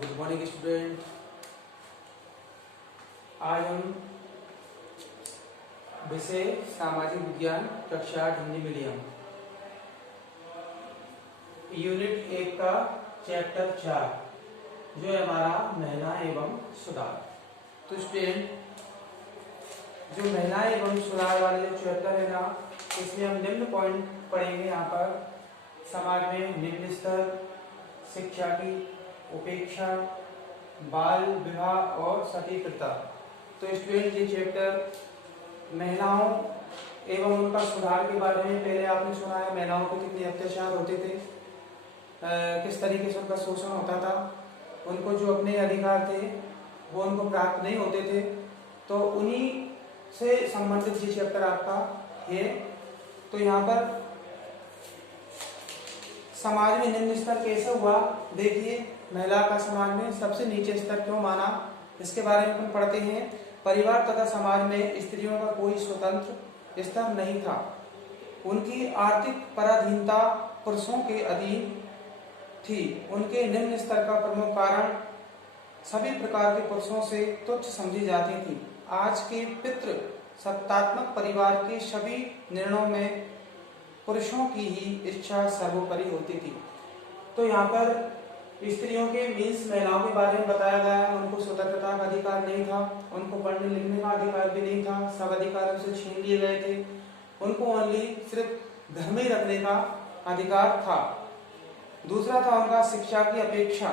Good morning student. आज हम विषय सामाजिक विज्ञान कक्षा 8 हिंदी मीडियम यूनिट 1 का चैप्टर 4 जो है हमारा महिला एवं सुधार। तो स्टूडेंट जो महिला एवं सुधार वाले जो चैप्टर है ना, इसमें हम निम्न पॉइंट पढ़ेंगे। यहाँ पर समाज में निम्न स्तर, शिक्षा की उपेक्षा, बाल विवाह और सती प्रथा। तो स्टूडेंट ये चैप्टर महिलाओं एवं उनका सुधार के बारे में, पहले आपने सुना है महिलाओं को कितने अत्याचार होते थे, किस तरीके से उनका शोषण होता था, उनको जो अपने अधिकार थे वो उनको प्राप्त नहीं होते थे। तो उन्हीं से संबंधित ये चैप्टर आपका है। तो यहाँ पर समाज में निम्न स्तर कैसे हुआ, देखिए महिला का समाज में सबसे नीचे स्तर क्यों माना, इसके बारे में हम पढ़ते हैं। परिवार तथा समाज में स्त्रियों का कोई स्वतंत्र स्तर नहीं था। उनकी आर्थिक पराधीनता पुरुषों के अधीन थी। उनके निम्न स्तर का प्रमुख कारण सभी प्रकार के पुरुषों से तुच्छ समझी जाती थी। आज के पितृ सत्तात्मक परिवार के सभी निर्णयों में पुरुषों की ही इच्छा सर्वोपरि होती थी। तो यहाँ पर स्त्रियों के मीन्स महिलाओं के बारे में बताया गया है। उनको स्वतंत्रता का अधिकार नहीं था, उनको पढ़ने लिखने का अधिकार भी नहीं था, सब अधिकार उनसे छीन लिए गए थे। उनको ओनली सिर्फ घर में ही रखने का अधिकार था। दूसरा था उनका शिक्षा की अपेक्षा।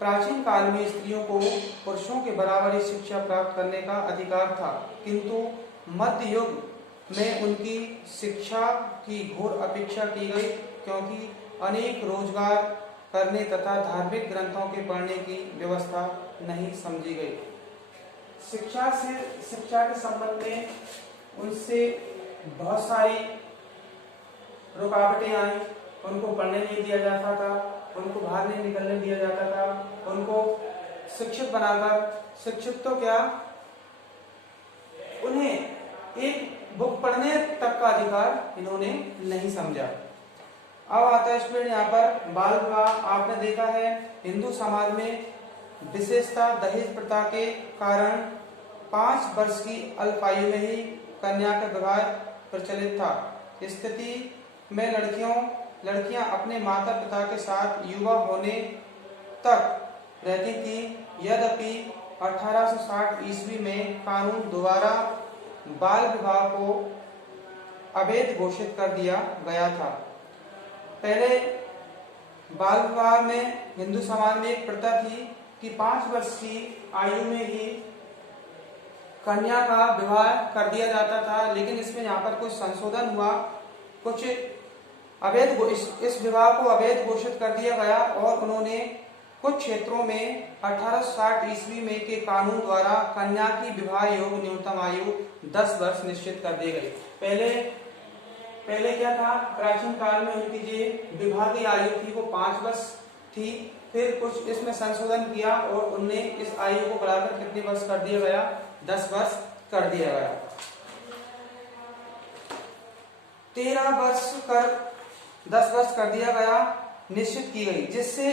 प्राचीन काल में स्त्रियों को पुरुषों के बराबर ही शिक्षा प्राप्त करने का अधिकार था, किंतु मध्य युग में उनकी शिक्षा की घोर अपेक्षा की गई, क्योंकि अनेक रोजगार करने तथा धार्मिक ग्रंथों के पढ़ने की व्यवस्था नहीं समझी गई। शिक्षा के संबंध में उनसे बहुत सारी रुकावटें आई। उनको पढ़ने नहीं दिया जाता था, उनको बाहर नहीं निकलने दिया जाता था, उनको शिक्षित बनाकर, शिक्षित तो क्या, उन्हें एक बुक पढ़ने तक का अधिकार इन्होंने नहीं समझा। अब आता है स्टूडेंट यहाँ पर बाल विवाह। आपने देखा है हिंदू समाज में विशेषता दहेज प्रथा के कारण 5 वर्ष की अल्प आयु में ही कन्या का विवाह प्रचलित था। स्थिति में लड़कियां अपने माता पिता के साथ युवा होने तक रहती थी। यद्यपि 1860 ईस्वी में कानून द्वारा बाल विवाह को अवैध घोषित कर दिया गया था। पहले बाल विवाह में हिंदू समाज में एक प्रथा थी कि 5 वर्ष की आयु में ही कन्या का विवाह कर दिया जाता था, लेकिन इसमें यहाँ पर कुछ संशोधन हुआ। कुछ अवैध इस विवाह को अवैध घोषित कर दिया गया और उन्होंने कुछ क्षेत्रों में 1860 ईस्वी में के कानून द्वारा कन्या की विवाह योग्य न्यूनतम आयु 10 वर्ष निश्चित कर दी गई। पहले क्या था, प्राचीन काल में उनकी जो विवाह की आयु थी वो 5 वर्ष थी। फिर कुछ इसमें संशोधन किया और उनने इस आयु को बढ़ाकर कितने वर्ष कर दिया गया, 10 वर्ष कर दिया गया। 13 वर्ष कर 10 वर्ष कर दिया गया, निश्चित की गई, जिससे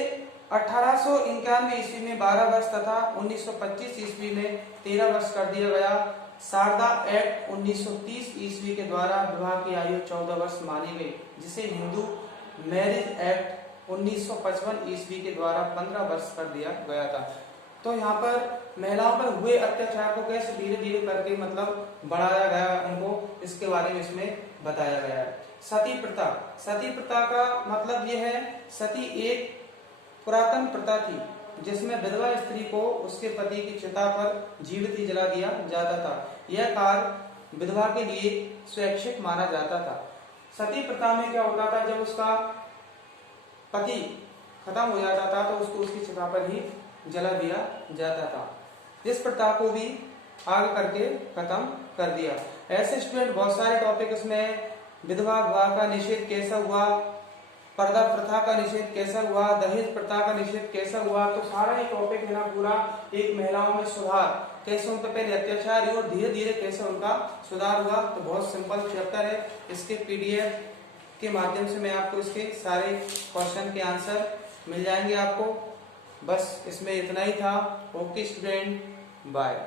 1891 ईस्वी में 12 वर्ष तथा 1925 ईस्वी में 13 वर्ष कर दिया गया। शारदा एक्ट 1930 ईस्वी के द्वारा विवाह की आयु 14 वर्ष मानी गई, जिसे हिंदू मैरिज एक्ट 1955 ईस्वी के द्वारा 15 वर्ष कर दिया गया था। तो यहाँ पर महिलाओं पर हुए अत्याचार को कैसे धीरे धीरे करके मतलब बढ़ाया गया, उनको इसके बारे में इसमें बताया गया है। सती प्रथा। सती प्रथा का मतलब यह है, सती एक पुरातन प्रथा थी जिसमें विधवा स्त्री को उसके पति की चिता पर जीवित ही जला दिया जाता था। यह कार्य विधवा के लिए स्वैच्छिक माना जाता था। सती प्रथा में क्या होता था, जब उसका पति खत्म हो जाता था तो उसको उसकी चिता पर ही जला दिया जाता था। इस प्रथा को भी आगे करके खत्म कर दिया। ऐसे स्टूडेंट बहुत सारे टॉपिक इसमें, विधवा विवाह का निषेध कैसा हुआ, पर्दा प्रथा का निषेध कैसा हुआ, दहेज प्रथा का निषेध कैसा हुआ, तो सारा ये टॉपिक है ना पूरा एक महिलाओं में सुधार, कैसे उन पर पहले अत्याचार और धीरे धीरे कैसे उनका सुधार हुआ। तो बहुत सिंपल चैप्टर है। इसके पीडीएफ के माध्यम से मैं आपको इसके सारे क्वेश्चन के आंसर मिल जाएंगे आपको। बस इसमें इतना ही था। Okay student, bye.